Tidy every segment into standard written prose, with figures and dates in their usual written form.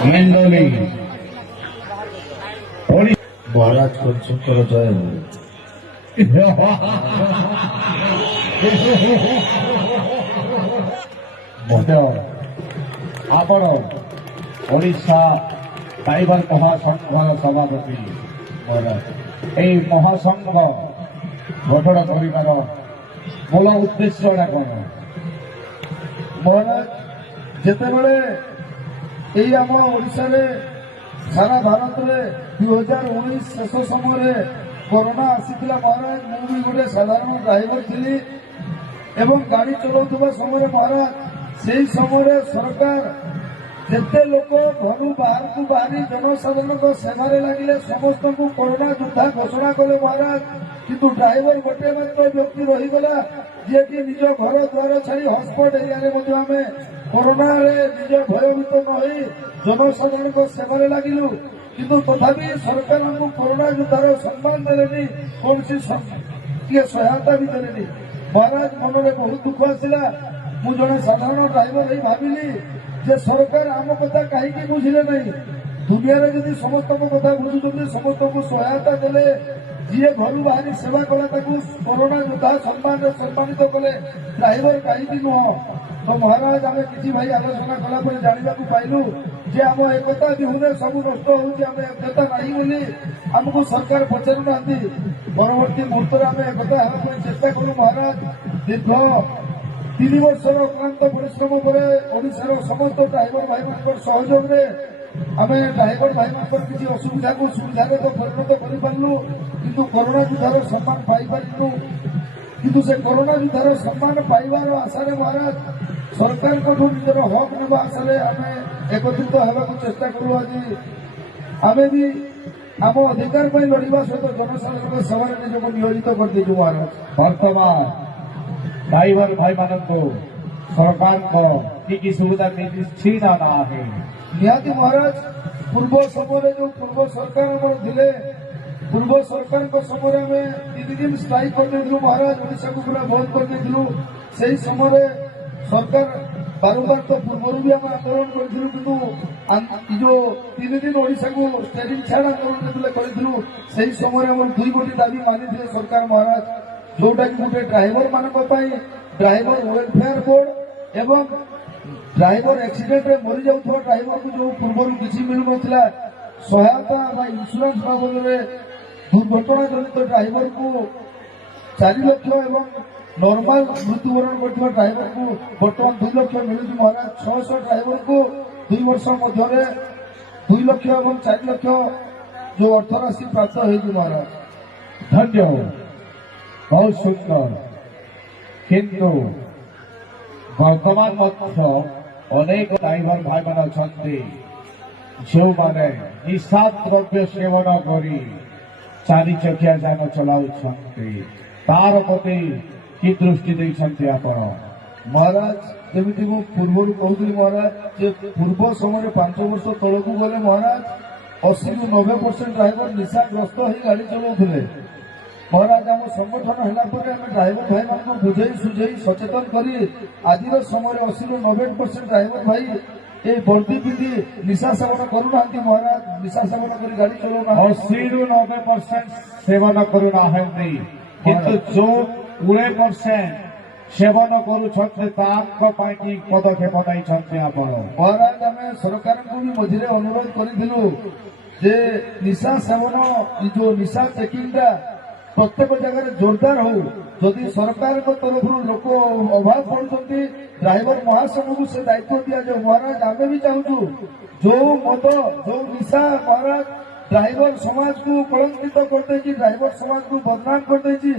ମେଣ୍ଡୋଲି महाराज को जय हो। ଆପଣ ଓଡ଼ିଶା ଡ୍ରାଇଭର ମହାସଂଘର ସଭାପତି ମହାରାଜ, ଏହି ମହାସଂଘ ଗଠନ କରିବାର ମୂଳ ଉଦ୍ଦେଶ୍ୟଟା କ'ଣ? ମହାରାଜ, ଯେତେବେଳେ ଏଇ ଆମ ଓଡ଼ିଶାରେ ସାରା ଭାରତରେ 2019 ଶେଷ ସମୟରେ କରୋନା ଆସିଥିଲା ମହାରାଜ, ମୁଁ ବି ଗୋଟେ ସାଧାରଣ ଡ୍ରାଇଭର ଥିଲି ଏବଂ ଗାଡ଼ି ଚଲାଉଥିବା ସମୟରେ ମହାରାଜ, ସେହି ସମୟରେ ସରକାର ଯେତେ ଲୋକ ଘରୁ ବାହାରକୁ ବାହାରି ଜନସାଧାରଣଙ୍କ ସେବାରେ ଲାଗିଲେ, ସମସ୍ତଙ୍କୁ କରୋନା ଯୋଦ୍ଧା ଘୋଷଣା କଲେ ମହାରାଜ। କିନ୍ତୁ ଡ୍ରାଇଭର ଗୋଟେ ମାତ୍ର ବ୍ୟକ୍ତି ରହିଗଲା, ଯିଏକି ନିଜ ଘର ଦ୍ୱାର ଛାଡ଼ି ହଟସ୍ପଟ ଏରିଆରେ ମଧ୍ୟ ଆମେ କରୋନାରେ ନିଜ ଭୟଭୀତ ନ ହୋଇ ଜନସାଧାରଣଙ୍କ ସେବାରେ ଲାଗିଲୁ। କିନ୍ତୁ ତଥାପି ସରକାର ଆମକୁ କରୋନା ଯୋଦ୍ଧାର ସମ୍ମାନ ଦେଲେନି, କୌଣସି ଟିକେ ସହାୟତା ବି ଦେଲେନି ମହାରାଜ। ମନରେ ବହୁତ ଦୁଃଖ ଆସିଲା। ମୁଁ ଜଣେ ସାଧାରଣ ଡ୍ରାଇଭର ହେଇ ଭାବିଲି ଯେ ସରକାର ଆମ କଥା କାହିଁକି ବୁଝିଲେ ନାହିଁ? ଦୁନିଆରେ ଯଦି ସମସ୍ତଙ୍କ କଥା ବୁଝୁଛନ୍ତି, ସମସ୍ତଙ୍କୁ ସହାୟତା ଦେଲେ, ଯିଏ ଘରୁ ବାହାରି ସେବା କଲା ତାକୁ କରୋନା ଯୋଦ୍ଧା ସମ୍ମାନରେ ସମ୍ମାନିତ କଲେ, ଡ୍ରାଇଭର କାହିଁକି ନୁହଁ? ତ ମହାରାଜ, ଆମେ କିଛି ଭାଇ ଆଲୋଚନା କଲା ପରେ ଜାଣିବାକୁ ପାଇଲୁ ଯେ ଆମ ଏକତା ବିହୁନେ ସବୁ ନଷ୍ଟ ହେଉଛି, ଆମେ ଏକତା ନାହିଁ ବୋଲି ଆମକୁ ସରକାର ପଚାରୁନାହାନ୍ତି। ପରବର୍ତ୍ତୀ ମୁହୂର୍ତ୍ତରେ ଆମେ ଏକତା ହେବା ପାଇଁ ଚେଷ୍ଟା କରୁ ମହାରାଜ। ଦୀର୍ଘ 3 ବର୍ଷର ଅକ୍ଲାନ୍ତ ପରିଶ୍ରମ ପରେ ଓଡ଼ିଶାର ସମସ୍ତ ଡ୍ରାଇଭର ଭାଇମାନଙ୍କର ସହଯୋଗରେ ଆମେ ଡ୍ରାଇଭର ଭାଇମାନଙ୍କର କିଛି ଅସୁବିଧାକୁ ସୁବିଧାରେ ତ ପରିଣତ କରିପାରିଲୁ, କିନ୍ତୁ କରୋନା ଯୋଦ୍ଧାର ସମ୍ମାନ ପାଇପାରିଲୁ। କିନ୍ତୁ ସେ କରୋନା ଯୋଦ୍ଧାର ସମ୍ମାନ ପାଇବାର ଆଶାରେ ମହାରାଜ, ସରକାରଙ୍କଠୁ ନିଜର ହକ୍ ନେବା ଆଶାରେ ଆମେ ଏକତ୍ରିତ ହେବାକୁ ଚେଷ୍ଟା କରୁ। ଆଜି ଆମେ ବି ଆମ ଅଧିକାର ପାଇଁ ଲଢ଼ିବା ସହିତ ଜନସାଧାରଣଙ୍କ ସେବାରେ ନିଜକୁ ନିୟୋଜିତ କରିଦେଇଛୁ ମହାରାଜ। ବର୍ତ୍ତମାନ ଡ୍ରାଇଭର ଭାଇମାନଙ୍କୁ ସରକାରଙ୍କ କି କି ସୁବିଧା ମିଳିଛି ନା ନାହିଁ? ନିହାତି ମହାରାଜ, ପୂର୍ବ ସମୟରେ ଯୋଉ ପୂର୍ବ ସରକାର ଆମର ଥିଲେ, ପୂର୍ବ ସରକାରଙ୍କ ସମୟରେ ଆମେ 3 ଦିନ ଷ୍ଟ୍ରାଇକ୍ କରିଦେଇଥିଲୁ ମହାରାଜ, ଓଡ଼ିଶାକୁ ପୁରା ବନ୍ଦ କରିଦେଇଥିଲୁ। ସେହି ସମୟରେ ସରକାର ବାରମ୍ବାର ତ ପୂର୍ବରୁ ବି ଆମେ ଆନ୍ଦୋଳନ କରିଥିଲୁ, କିନ୍ତୁ ଯୋଉ 3 ଦିନ ଓଡ଼ିଶାକୁ ଷ୍ଟେରିଂ ଛାଡ଼ ଆନ୍ଦୋଳନ ଯେତେବେଳେ କରିଥିଲୁ, ସେହି ସମୟରେ ଆମର 2 ଗୋଟି ଦାବି ମାନିଥିଲେ ସରକାର ମହାରାଜ, ଯୋଉଟାକି ଗୋଟେ ଡ୍ରାଇଭର ମାନଙ୍କ ପାଇଁ ଡ୍ରାଇଭର ୱେଲଫେୟାର ବୋର୍ଡ ଏବଂ ଡ୍ରାଇଭର ଆକ୍ସିଡେଣ୍ଟରେ ମରିଯାଉଥିବା ଡ୍ରାଇଭରକୁ ଯୋଉ ପୂର୍ବରୁ କିଛି ମିଳୁନଥିଲା ସହାୟତା ବା ଇନ୍ସୁରାନ୍ସ ବାବଦରେ, ଦୁର୍ଘଟଣା ଜନିତ ଡ୍ରାଇଭରକୁ 4 ଲକ୍ଷ ଏବଂ ନର୍ମାଲ ମୃତ୍ୟୁବରଣ କରିଥିବା ଡ୍ରାଇଭରକୁ ବର୍ତ୍ତମାନ 2 ଲକ୍ଷ ମିଳୁଛି ମହାରାଜ। 600 ଡ୍ରାଇଭରକୁ 2 ବର୍ଷ ମଧ୍ୟରେ 2 ଲକ୍ଷ ଏବଂ 4 ଲକ୍ଷ ଯୋଉ ଅର୍ଥରାଶି ପ୍ରାପ୍ତ ହେଇଛି ମହାରାଜ। ଧନ୍ୟ, ବହୁତ ସୁନ୍ଦର। କିନ୍ତୁ ବର୍ତ୍ତମାନ ମଧ୍ୟ ଅନେକ ଡ୍ରାଇଭର ଭାଇମାନେ ଅଛନ୍ତି ଯେଉଁମାନେ ନିଶା ଦ୍ରବ୍ୟ ସେବନ କରି 4 ଚକିଆ ଯାନ ଚଲାଉଛନ୍ତି, ତାର ପ୍ରତି କି ଦୃଷ୍ଟି ଦେଇଛନ୍ତି ଆପଣ? ମହାରାଜ, ଯେମିତି ମୁଁ ପୂର୍ବରୁ କହୁଥିଲି ମହାରାଜ, ଯେ ପୂର୍ବ ସମୟରେ 5 ବର୍ଷ ତଳକୁ ଗଲେ ମହାରାଜ 80ରୁ 90% ଡ୍ରାଇଭର ନିଶାଗ୍ରସ୍ତ ହେଇ ଗାଡ଼ି ଚଲାଉଥିଲେ ମହାରାଜ। ଆମ ସଂଗଠନ ହେଲା ପରେ ଆମେ ଡ୍ରାଇଭର ଭାଇମାନଙ୍କୁ ବୁଝେଇ ସୁଝେଇ ସଚେତନ କରି ଆଜିର ସମୟରେ 80ରୁ 90% ଡ୍ରାଇଭର ଭାଇ এই ବର୍ଦ୍ଦି ପିନ୍ଧି ନିଶା ସେବନ କରୁନାହାନ୍ତି ମହାରାଜ, ନିଶା ସେବନ କରି ଗାଡ଼ି ଚଲାଉନାହାନ୍ତି। 80ରୁ 90% ସେବନ କରୁନାହାନ୍ତି, କିନ୍ତୁ ଯୋଉ 20% ସେବନ କରୁଛନ୍ତି ତାଙ୍କ ପାଇଁ କି ପଦକ୍ଷେପ ନେଇଛନ୍ତି ଆପଣ? ମହାରାଜ, ଆମେ ସରକାରଙ୍କୁ ବି ମଝିରେ ଅନୁରୋଧ କରିଥିଲୁ ଯେ ନିଶା ସେବନ ଯୋଉ ନିଶା ଚେକିଂଟା ପ୍ରତ୍ୟେକ ଜାଗାରେ ଜୋରଦାର ହଉ। ଯଦି ସରକାରଙ୍କ ତରଫରୁ ଲୋକ ଅଭାବ ପଡୁଛନ୍ତି, ଡ୍ରାଇଭର ମହାସଂଘକୁ ସେ ଦାୟିତ୍ୱ ଦିଆଯାଉ ମହାରାଜ। ଆମେ ବି ଚାହୁଁଛୁ ଯୋଉ ମଦ ଯୋଉ ନିଶା ମହାରାଜ ଡ୍ରାଇଭର ସମାଜକୁ କଳଙ୍କିତ କରିଦେଇଛି, ଡ୍ରାଇଭର ସମାଜକୁ ବଦନାମ କରିଦେଇଛି,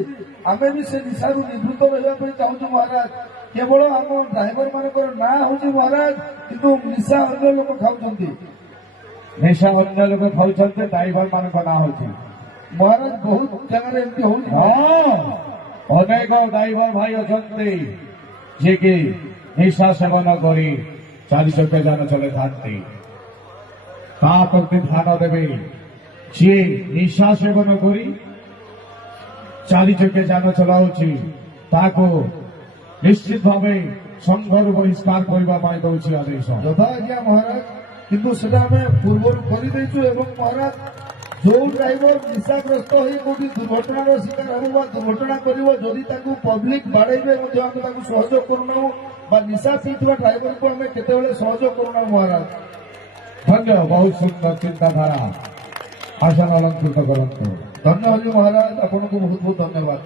ଆମେ ବି ସେ ନିଶାରୁ ନିବୃତ୍ତ ରହିବା ପାଇଁ ଚାହୁଁଛୁ ମହାରାଜ। କେବଳ ଆମ ଡ୍ରାଇଭର ମାନଙ୍କର ନାଁ ହଉଛି ମହାରାଜ, କିନ୍ତୁ ନିଶା ଅନ୍ୟ ଲୋକ ଖାଉଛନ୍ତି। ନିଶା ଅନ୍ୟ ଲୋକ ଖାଉଛନ୍ତି, ଡ୍ରାଇଭର ମାନଙ୍କ ନାଁ ହଉଛି ମହାରାଜ। ବହୁତ ଜାଗାରେ ଏମିତି ହଉଛି। ଅନେକ ଡ୍ରାଇଭର ଭାଇ ଅଛନ୍ତି ଯିଏକି ନିଶା ସେବନ କରି 4 ଚକିଆ ଯାନ ଚଲାଇଥାନ୍ତି। ତା ପ୍ରତି ଧ୍ୟାନ ଦେବେ। ଯିଏ ନିଶା ସେବନ କରି 4 ଚକିଆ ଯାନ ଚଲାଉଛି ତାକୁ ନିଶ୍ଚିତ ଭାବେ ସଂଘରୁ ବହିଷ୍କାର କରିବା ପାଇଁ ଦଉଛି ଆଦେଶ। ଯଥା ଆଜ୍ଞା ମହାରାଜ, কিন্তু সেটা আমি পূର୍ବରୁ କରିଦେଇଛୁ ଏବଂ ମହାରାଜ ଯୋଉ ଡ୍ରାଇଭର ନିଶାଗ୍ରସ୍ତ ହୋଇ କୋଉଠି ଦୁର୍ଘଟଣାର ଶିକାର ହେବ ବା ଦୁର୍ଘଟଣା କରିବ ଯଦି ତାକୁ ପବ୍ଲିକ ବାଡେଇବେ ମଧ୍ୟ ଆମେ ତାକୁ ସହଯୋଗ କରୁନାହୁଁ ବା ନିଶା ପିଇଥିବା ଡ୍ରାଇଭରକୁ ଆମେ କେତେବେଳେ ସହଯୋଗ କରୁନାହୁଁ ମହାରାଜ। ଧନ୍ୟ, ବହୁତ ସୁନ୍ଦର ଚିନ୍ତାଧାରା। ଆସନ ଅଳଙ୍କୃତ କରନ୍ତୁ। ଧନ୍ୟ ହରି ମହାରାଜ, ଆପଣଙ୍କୁ ବହୁତ ବହୁତ ଧନ୍ୟବାଦ।